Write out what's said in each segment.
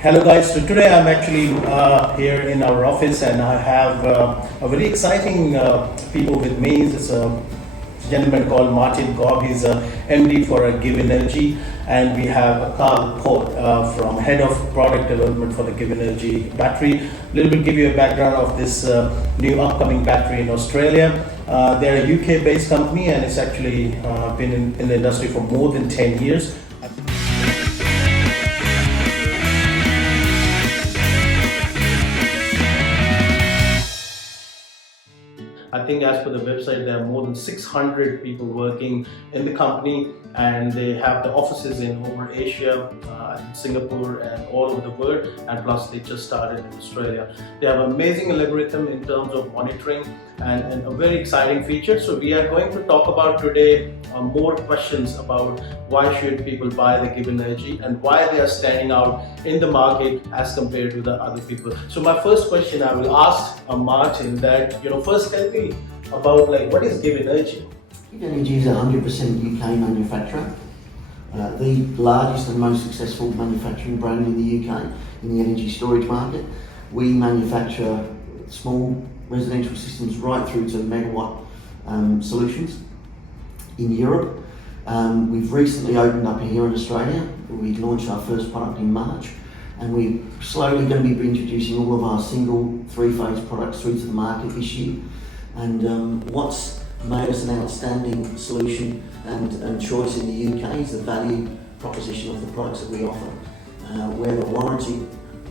Hello guys, so today I'm actually here in our office and I have a very exciting people with me. It's a gentleman called Martin Cobb. He's a MD for GivEnergy, and we have Carl Pote from Head of Product Development for the GiveNergy Battery. A little bit give you a background of this new upcoming battery in Australia. They're a UK based company and it's actually been in the industry for more than 10 years. I think as per the website, there are more than 600 people working in the company, and they have the offices in over Asia, Singapore and all over the world, and plus they just started in Australia. They have an amazing algorithm in terms of monitoring and a very exciting feature. So we are going to talk about today more questions about why should people buy the GivEnergy and why they are standing out in the market as compared to the other people. So my first question I will ask Martin that, first tell me about what is GivEnergy? GivEnergy is a 100% UK manufacturer, the largest and most successful manufacturing brand in the UK in the energy storage market. We manufacture small residential systems right through to megawatt solutions in Europe. We've recently opened up here in Australia. We launched our first product in March, and we're slowly going to be introducing all of our single three-phase products through to the market this year. And what's made us an outstanding solution and choice in the UK is the value proposition of the products that we offer. Where the warranty,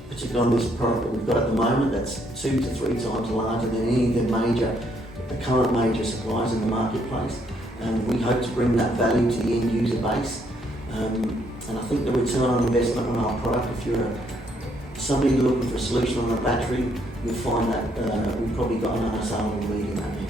particularly on this product that we've got at the moment, that's 2 to 3 times larger than any of the current major suppliers in the marketplace. And we hope to bring that value to the end user base. And I think the return on investment on our product, if you're somebody looking for a solution on a battery, you'll find that we've probably got an unassailable lead in that area.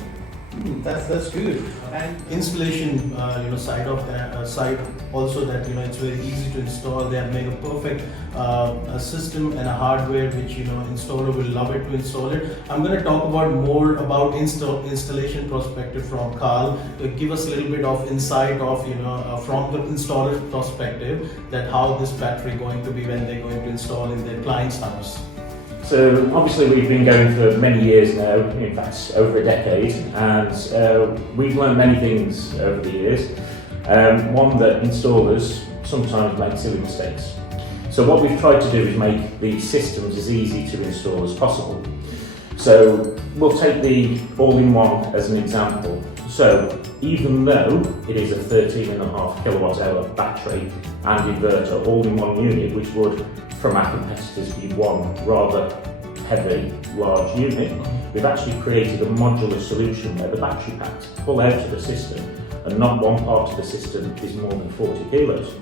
That's good. And installation, side of that side also that it's very easy to install. They have made a perfect a system and a hardware which installer will love it to install it. I'm going to talk about more about installation perspective from Carl. Give us a little bit of insight of from the installer perspective that how this battery going to be when they're going to install in their client's house. So obviously we've been going for many years now, in fact over a decade, and we've learned many things over the years. One, that installers sometimes make silly mistakes. So what we've tried to do is make the systems as easy to install as possible. So we'll take the all-in-one as an example. So even though it is a 13.5 kilowatt hour battery and inverter all-in-one unit, which would from our competitors be one rather heavy, large unit, we've actually created a modular solution where the battery packs pull out of the system and not one part of the system is more than 40 kilos.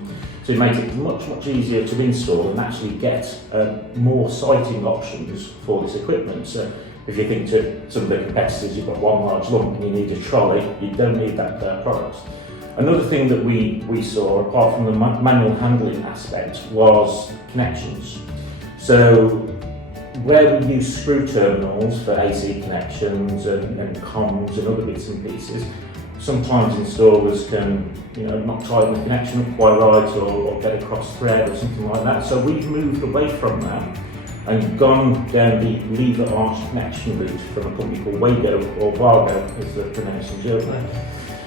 So it makes it much, much easier to install and actually get more siting options for this equipment. So if you think to some of the competitors, you've got one large lump and you need a trolley, you don't need that product. Another thing that we saw, apart from the manual handling aspect, was connections. So where we use screw terminals for AC connections and comms and other bits and pieces, sometimes installers can not tighten the connection up quite right or get a cross thread or something like that. So we've moved away from that and gone down the lever arch connection route from a company called Wago, or Vargo as they're pronounced in German.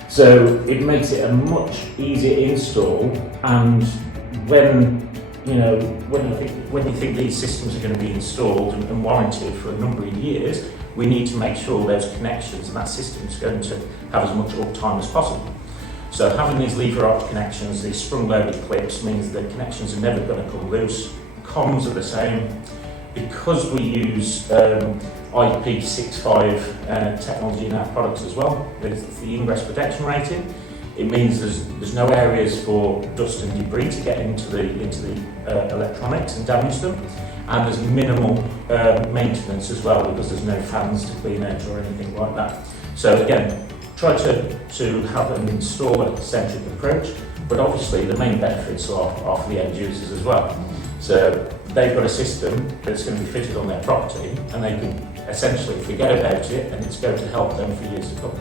So it makes it a much easier install, and when you think these systems are going to be installed and warranted for a number of years, we need to make sure those connections and that system is going to have as much uptime as possible. So having these lever arch connections, these sprung-loaded clips, means that connections are never going to come loose. Comms are the same. Because we use IP65 technology in our products as well, it's the ingress protection rating. It means there's no areas for dust and debris to get into the electronics and damage them, and there's minimal maintenance as well because there's no fans to clean out or anything like that. So again, try to have an installer-centric approach, but obviously the main benefits are for the end users as well. So they've got a system that's going to be fitted on their property and they can essentially forget about it and it's going to help them for years to come.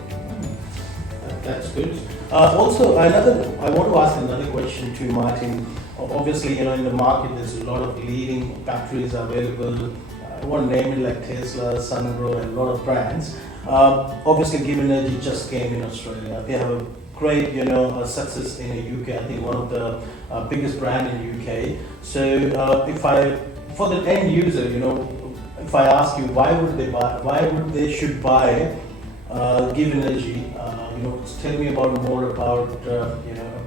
That's good. Also, I want to ask another question to Martin. Obviously, in the market there's a lot of leading batteries available. I won't name it like Tesla, Sungrow, and a lot of brands. Obviously, GivEnergy just came in Australia. They have a great, success in the UK. I think one of the biggest brand in the UK. So, for the end user, if I ask you why would they should buy GivEnergy, tell me more about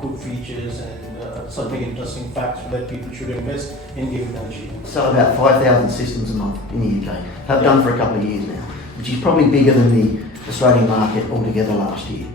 good features and something interesting facts that people should invest in GivEnergy. Sell about 5,000 systems a month in the UK. Have done for a couple of years now, which is probably bigger than the Australian market altogether last year.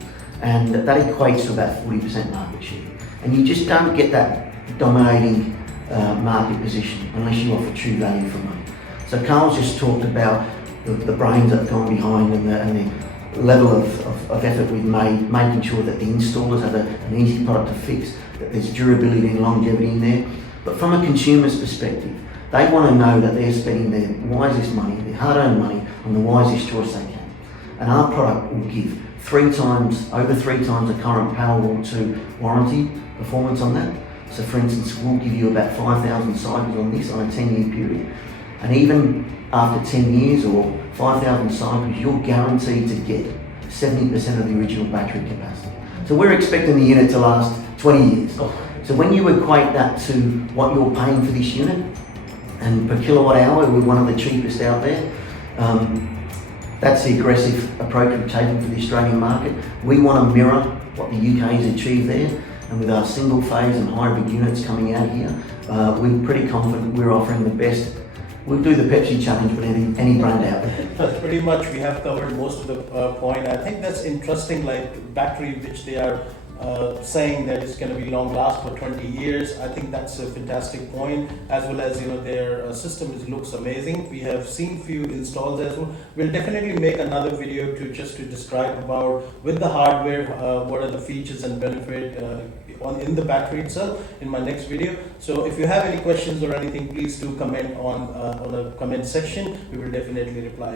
And that equates to about 40% market share. And you just don't get that dominating market position unless you offer true value for money. So Carl's just talked about the brains that have gone behind and the level of effort we've made, making sure that the installers have an easy product to fix, that there's durability and longevity in there. But from a consumer's perspective, they want to know that they're spending their wisest money, their hard-earned money, on the wisest choice they can. And our product will give over three times the current Powerwall 2 warranty performance on that. So for instance, we'll give you about 5,000 cycles on this on a 10-year period. And even after 10 years or 5,000 cycles, you're guaranteed to get 70% of the original battery capacity. So we're expecting the unit to last 20 years. So when you equate that to what you're paying for this unit, and per kilowatt hour, we're one of the cheapest out there. That's the aggressive approach we've taken for the Australian market. We want to mirror what the UK has achieved there, and with our single phase and hybrid units coming out here, we're pretty confident we're offering the best. We'll do the Pepsi challenge with any brand out there. Pretty much we have covered most of the point. I think that's interesting, like battery which they are saying that it's going to be long last for 20 years. I think that's a fantastic point, as well as their system looks amazing. We have seen few installs as well. We'll definitely make another video to describe about with the hardware what are the features and benefit in the battery itself in my next video. So if you have any questions or anything, please do comment on the comment section. We will definitely reply you.